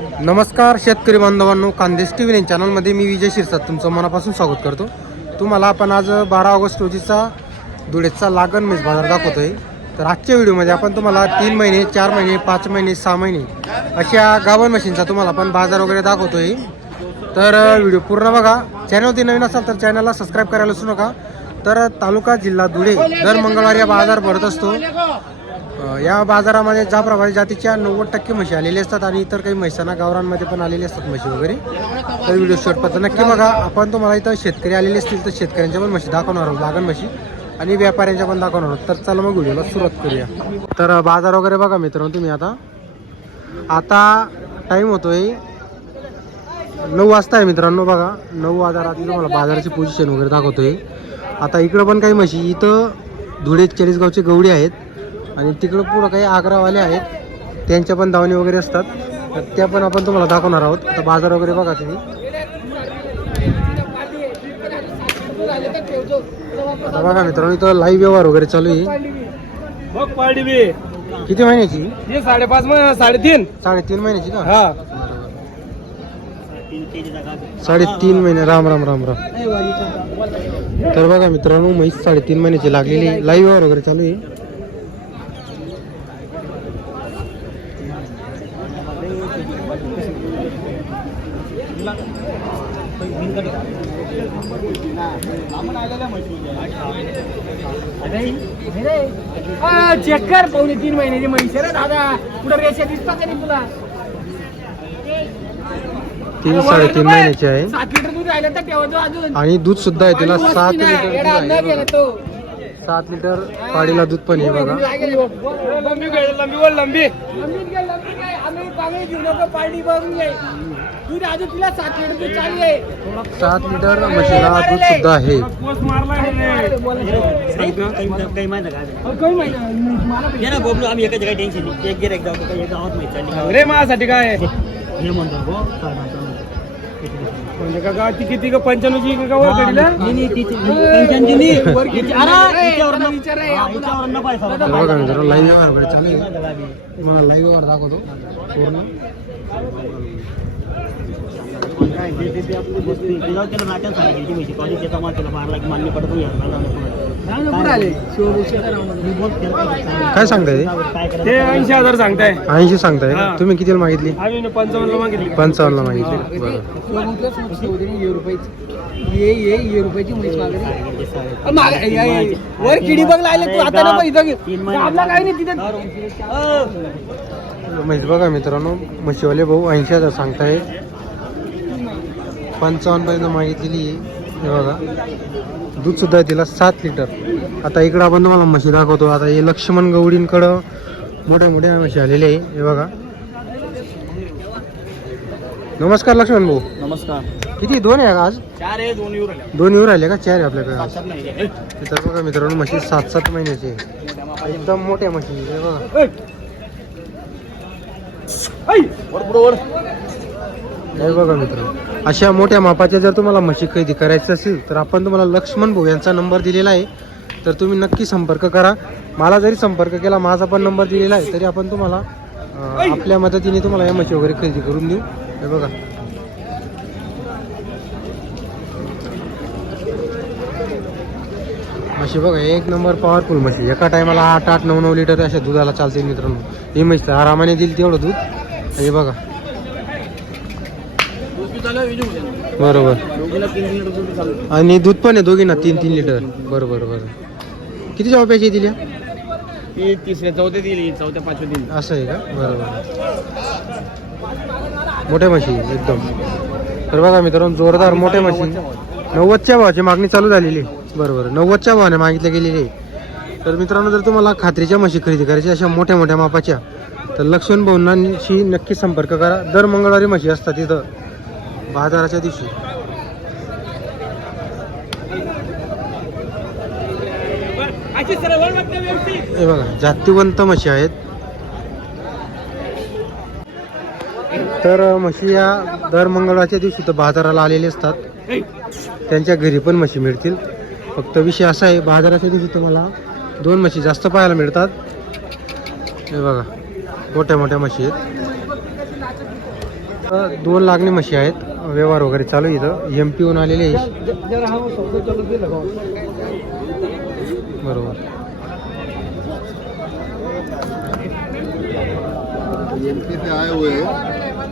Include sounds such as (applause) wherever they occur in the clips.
नमस्कार शेतकरी बांधवांनो कांदेश टी व्ही चॅनलमध्ये मी विजय शिरसाट तुमचं मनापासून स्वागत करतो. तुम्हाला आपण आज बारा ऑगस्ट रोजीचा धुळेचा लागण मेज बाजार दाखवतोय. तर आजच्या व्हिडिओमध्ये आपण तुम्हाला तीन महिने चार महिने पाच महिने सहा महिने अशा गावन मशीनचा तुम्हाला आपण बाजार वगैरे दाखवतोय. तर व्हिडिओ पूर्ण बघा. चॅनलवरती नवीन असाल तर चॅनलला सबस्क्राईब करायला विसरू नका. तर तालुका जिल्हा धुळे दर मंगळवारी हा बाजार भरत असतो. या बाजारामध्ये ज्या जातीच्या नव्वद टक्के म्हशी आलेले असतात आणि इतर काही म्हैसांना गावरांमध्ये पण आलेले असतात म्हशी वगैरे तर व्हिडिओ शेवटपर्यंत नक्की बघा. आपण तुम्हाला इथं शेतकरी आलेले असतील तर शेतकऱ्यांच्या पण म्हशी दाखवणार आहोत लागण म्हशी आणि व्यापाऱ्यांच्या पण दाखवणार आहोत. तर चला मग व्हिडिओला सुरुवात करूया. तर बाजार वगैरे बघा मित्रांनो तुम्ही आता. आता टाईम होतोय नऊ वाजता आहे मित्रांनो बघा. नऊ वाजता तुम्हाला बाजाराची पोझिशन वगैरे दाखवतोय. आता इकडं पण काही म्हशी इथं धुळे चाळीसगावचे गवडी आहेत. आणि तिकडं पुढं काही आग्रावाले आहेत त्यांच्या पण दावणी वगैरे असतात. तर त्या पण आपण तुम्हाला दाखवणार आहोत. आता बाजार वगैरे बघा तुम्ही. आता बघा मित्रांनो इथं लाईव्ह व्यवहार वगैरे चालू आहे. किती महिन्याची? साडेपाच साडेतीन. साडेतीन महिन्याची का? हा. साडेतीन महिने. राम राम राम राम. तर बघा मित्रांनो म्हैस साडेतीन महिन्याची लागलेली लाईव्ह व्यवहार वगैरे चालू आहे. चेक कर पावणे तीन महिन्याची म्हैस रे दादा. कुठं रेषा दिसतात का नाही तुला? तीन साडेतीन महिन्याची आहे. सात लिटर दूध राहिलं तर अजून आणि दूध सुद्धा आहे तिला सात लिटर दूध आहे. बघा. तो. सात लिटर पाडीला दूध पण आहे बघा. लंबी लंबी लंबी. आम्ही पाणी घेऊ नको पार्टी सात लिटर म्हशीला दूध सुद्धा आहे. काही माहिती का आम्ही एकाच काही टेन्शन नाही. एक गिरायक जाऊ का एक गावात माहिती चालली रे माझ्यासाठी काय? हे म्हणतो म्हणजे का ती किती का पंच्याण्णवची का वर मित्रांनो लाईव्ह लाईव्ह दाखवतो. पूर्ण. काय सांगताय ते? ऐंशी हजार सांगताय. ऐंशी सांगताय. तुम्ही कितीला मागितली? आम्ही पंचावन्न मागितली. पंचावन्नला मागितली. बरं. वर किडी बघ लागले तू. आता नको इथं तीन महिने. आपला काही नाही तिथं? बघा मित्रांनो म्हशीवाले भाऊ ऐंशी हजार सांगताय पंचावन्न पर्यंत मागितलेली आहे. हे बघा. दूध सुद्धा आहे तिला सात लिटर. आता इकडं आपण तुम्हाला म्हशी दाखवतो. आता हे लक्ष्मण गवडींकडं मोठ्या मोठ्या म्हशी आलेले आहे. हे बघा. नमस्कार लक्ष्मण भाऊ. नमस्कार. किती? दोन आहे का आज? चार आहे दोन येऊ राहिले. का? चार आहे आपल्याकडे तर बघा मित्रांनो म्हशी सात सात महिन्याची एकदम मोठ्या म्हशी आहे. बघा. हे बघा मित्र अशा मोठ्या मापाच्या जर तुम्हाला म्हशी खरेदी करायची असेल तर आपण तुम्हाला लक्ष्मण भाऊ यांचा नंबर दिलेला आहे. तर तुम्ही नक्की संपर्क करा. मला जरी संपर्क केला माझा पण नंबर दिलेला आहे तरी आपण तुम्हाला आपल्या मदतीने तुम्हाला या म्हशी वगैरे खरेदी करून देऊ. हे बघा. म्हशी बघा एक नंबर पॉवरफुल म्हशी. एका टायमाला आठ आठ नऊ नऊ लिटर अशा दुधाला चालते मित्रांनो. ही म्हशी आरामाने दिली तेवढं दूध. हे बघा. बरोबर. आणि दूध पण आहे दोघींना तीन तीन लिटर. बरोबर बरोबर. किती जॉब प्यायची दिल्या ती तिसऱ्या चौथ्या दिली चौथ्या पाचव्या दिली. असं आहे का? बरोबर. मोठ्या म्हशी एकदम. तर बघा मित्रांनो जोरदार मोठ्या म्हशी. नव्वदच्या भावाची मागणी चालू झालेली आहे. बरोबर. नव्वदच्या भावाने मागितल्या गेलेली आहे. तर मित्रांनो जर तुम्हाला खात्रीच्या म्हशी खरेदी करायची अशा मोठ्या मोठ्या मापाच्या तर लक्ष्मण भाऊंनाशी नक्की संपर्क करा. दर मंगळवारी म्हशी असतात इथं. बाजाराच्या दिवशी. हे बघा जातीवंत म्हशी आहेत. तर म्हशी या दर मंगळवारच्या दिवशी तर बाजाराला आलेले असतात. त्यांच्या घरी पण म्हशी मिळतील. फक्त विषय असा आहे बाजाराच्या दिवशी तुम्हाला दोन म्हशी जास्त पाहायला मिळतात. हे बघा मोठ्या मोठ्या म्हशी आहेत. तर दोन लागणी म्हशी आहेत. व्यवहार वगैरे चालू आहे इथं. एम पीहून आलेले आहे. बरोबर. एमपी से आए हुए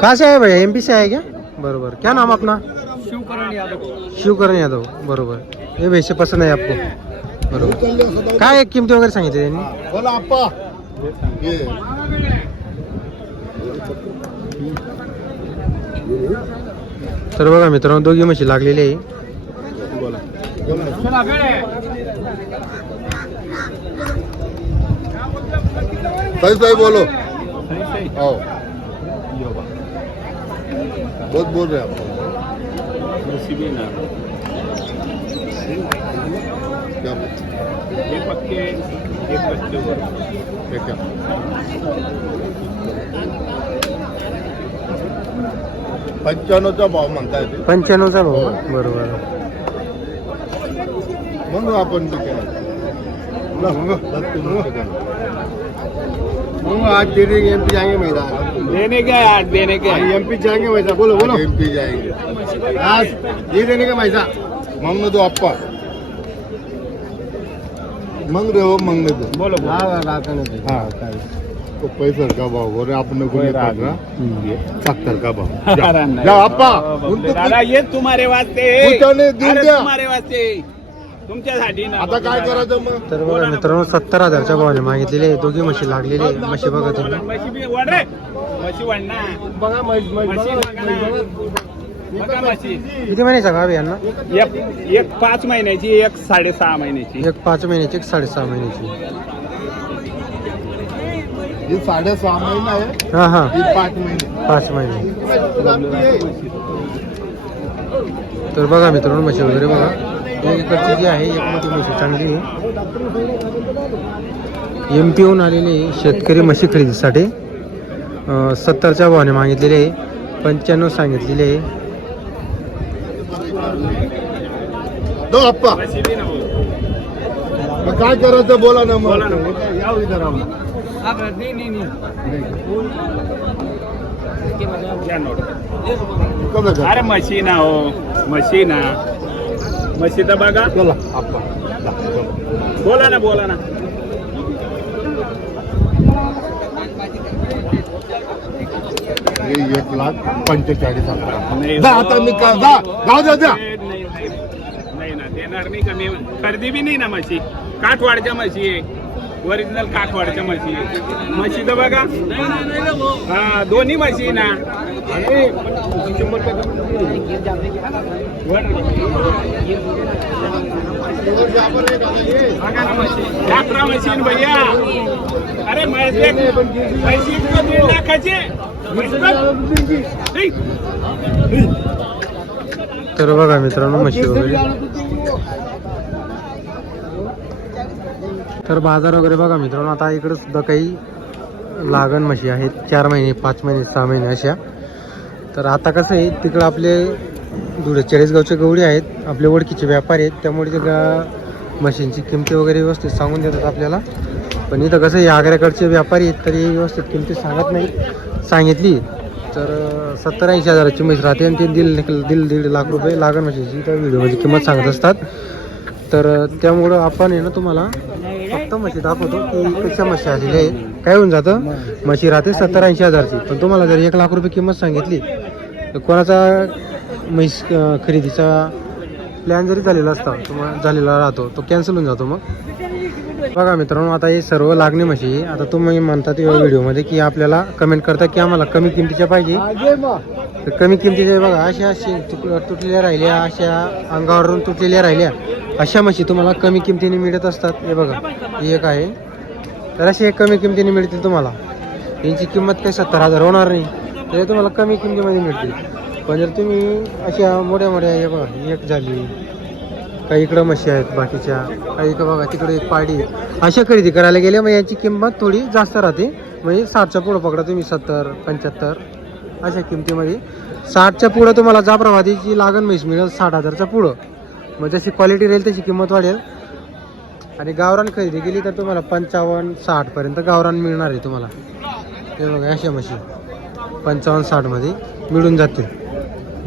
कहाँ से आहे? भैया एम पी से आहे क्या बरोबर. क्या नाम अपना शिवकरण यादव. शिवकरण यादव बरोबर. हे वैसे पसंद आहे आपको. बरोबर. काय किमती वगैरे सांगितले त्यांनी? बोला आप्पा. ये तर बघा मित्रांनो दोघी म्हशी लागलेली आहे. बोला सही सही बोलो. आओ. बहुत बोल रहे आप क्या क्या क्या? पंच्याण्णवचा भाव म्हणताय ते. पंच्याण्णवचा भाऊ का? बरोबर. म्हणून आपण आज तेरे एम पी जाएंगे मैदान? देने का है आज देने का है एम पी जाएंगे वैसा बोलो बोलो. एम पी जाएंगे आज ये देने का पैसा मांगने दो आपका मांग रहे हो मांगने दो. बोलो बोलो हाँ तो पैसा का भाव? बोल रहे आपने को सत्तर का भाव। (laughs) जाओ। अप्पा उनको दादा ये तुम्हारे वास्ते अरे तुम्हारे वास्ते। तुमच्यासाठी ना आता काय करायचं मग? तर बघा मित्रांनो सत्तर हजारच्या भावाने मागितलेले. दोघी म्हशी लागलेली. म्हशी बघा तुम्ही. म्हशी बघा किती महिन्याचा गाव यांना? एक एक पाच महिन्याची एक साडेसहा महिन्याची. एक पाच महिन्याची एक साडेसहा महिन्याची. ही साडेसहा महिने आहे हा हा। ही पाच महिने। पाच महिने। तर बघा मित्रांनो म्हशी वगैरे बघा. एक इकडची जी आहे एक मोठी म्हशी चांगली आहे. एम पीहून आलेले आहे शेतकरी म्हशी खरेदीसाठी. अं, सत्तरच्या भावाने मागितलेले आहे पंच्याण्णव सांगितलेले आहे. दो अप्पा। बोल. मग काय करायचं बोला ना बोला ना. मग याव इधर आव ना. नाही नाही नाही. नोट. कर. अरे म्हशी ना हो. म्हशी ना म्हशी तर बघा. बोला ना बोला ना. एक लाख पंचेचाळीस हजार. हो. आता मी का जा जाऊ द्या द्या नाही, नाही, नाही. नाही ना देणार नाही कमी खरेदी बी नाही ना म्हशी काठवाडच्या म्हशी आहे ओरिजिनल काठवाडच्या म्हशी. म्हशी तर बघा. हा दोन्ही म्हशी ना. आणि शंभर बघा ना म्हशी. अकरा भैया. अरे म्हशी दीड म्हशी तर बघा मित्रांनो म्हशी वगैरे. तर बाजार वगैरे बघा मित्रांनो आता इकडे सुद्धा काही लागण म्हशी आहेत. चार महिने पाच महिने सहा महिने अशा. तर आता कसं आहे तिकडं आपले दुरे चाळीसगावचे गवळी आहेत. आपले ओळखीचे व्यापारी आहेत. त्यामुळे ते गा म्हशींची किमती वगैरे व्यवस्थित सांगून देतात आपल्याला. पण इथं कसं आहे आग्र्याकडचे व्यापारी आहेत तरी व्यवस्थित किमती सांगत नाही. सांगितली. तर सत्तर ऐंशी हजाराची म्हैस राहते आणि ते दिल दिल दीड लाख रुपये लागण म्हशीची त्या व्हिडिओमध्ये किंमत सांगत असतात. तर त्यामुळं आपण आहे ना तुम्हाला फक्त म्हशी दाखवतो की कशा म्हशी आलेल्या आहेत. काय होऊन जातं? म्हशी राहते सत्तर ऐंशी हजारची. पण तुम्हाला जर एक लाख रुपये किंमत सांगितली तर कोणाचा म्हैस खरेदीचा प्लॅन जरी झालेला असता तुम्हाला झालेला राहतो तो कॅन्सल होऊन जातो मग. बघा मित्रांनो आता हे सर्व लागणे म्हशी आता तुम्ही म्हणतात या व्हिडिओमध्ये की आपल्याला कमेंट करता की आम्हाला कमी किमतीच्या पाहिजे. तर कमी किमतीचे बघा अशा अशी तुक- तुटलेल्या राहिल्या अशा अंगावरून तुटलेल्या राहिल्या अशा म्हशी तुम्हाला कमी किमतीने मिळत असतात. हे बघा ही एक आहे. तर असे कमी किमतीने मिळतील तुम्हाला. यांची किंमत काही सत्तर हजार होणार नाही. तर हे तुम्हाला कमी किमतीमध्ये मिळतील. पण जर तुम्ही अशा मोठ्या मोठ्या हे बघा एक झाली. काही इकडं म्हशी आहेत बाकीच्या काही इकडं बघा तिकडे एक पाडी अशा खरेदी करायला गेल्या मग यांची किंमत थोडी जास्त राहते. म्हणजे साठच्या पुढं पकडा तुम्ही सत्तर पंच्याहत्तर. अशा किमतीमध्ये. साठच्या पुढं तुम्हाला जाफराबादीची लागण म्हैस मिळेल साठ हजारच्या पुढं. मग जशी क्वालिटी राहील तशी किंमत वाढेल. आणि गावरान खरेदी केली तर तुम्हाला पंचावन्न साठपर्यंत गावरान मिळणार आहे तुम्हाला. ते बघा अशा म्हशी. पंचावन्न साठमध्ये मिळून जातील.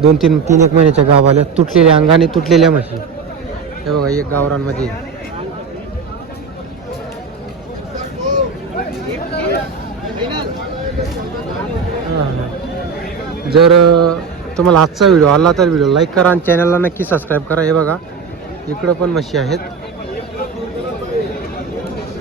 दोन तीन तीन एक महिन्याच्या गावाल्या तुटलेल्या अंगाने तुटलेल्या म्हशी. हे बघा एक गावरानमध्ये हां हां. जर तुम्हाला आजचा व्हिडिओ आला तर व्हिडिओ लाईक करा आणि चॅनलला नक्की सबस्क्राईब करा. हे बघा इकडं पण म्हशी आहेत.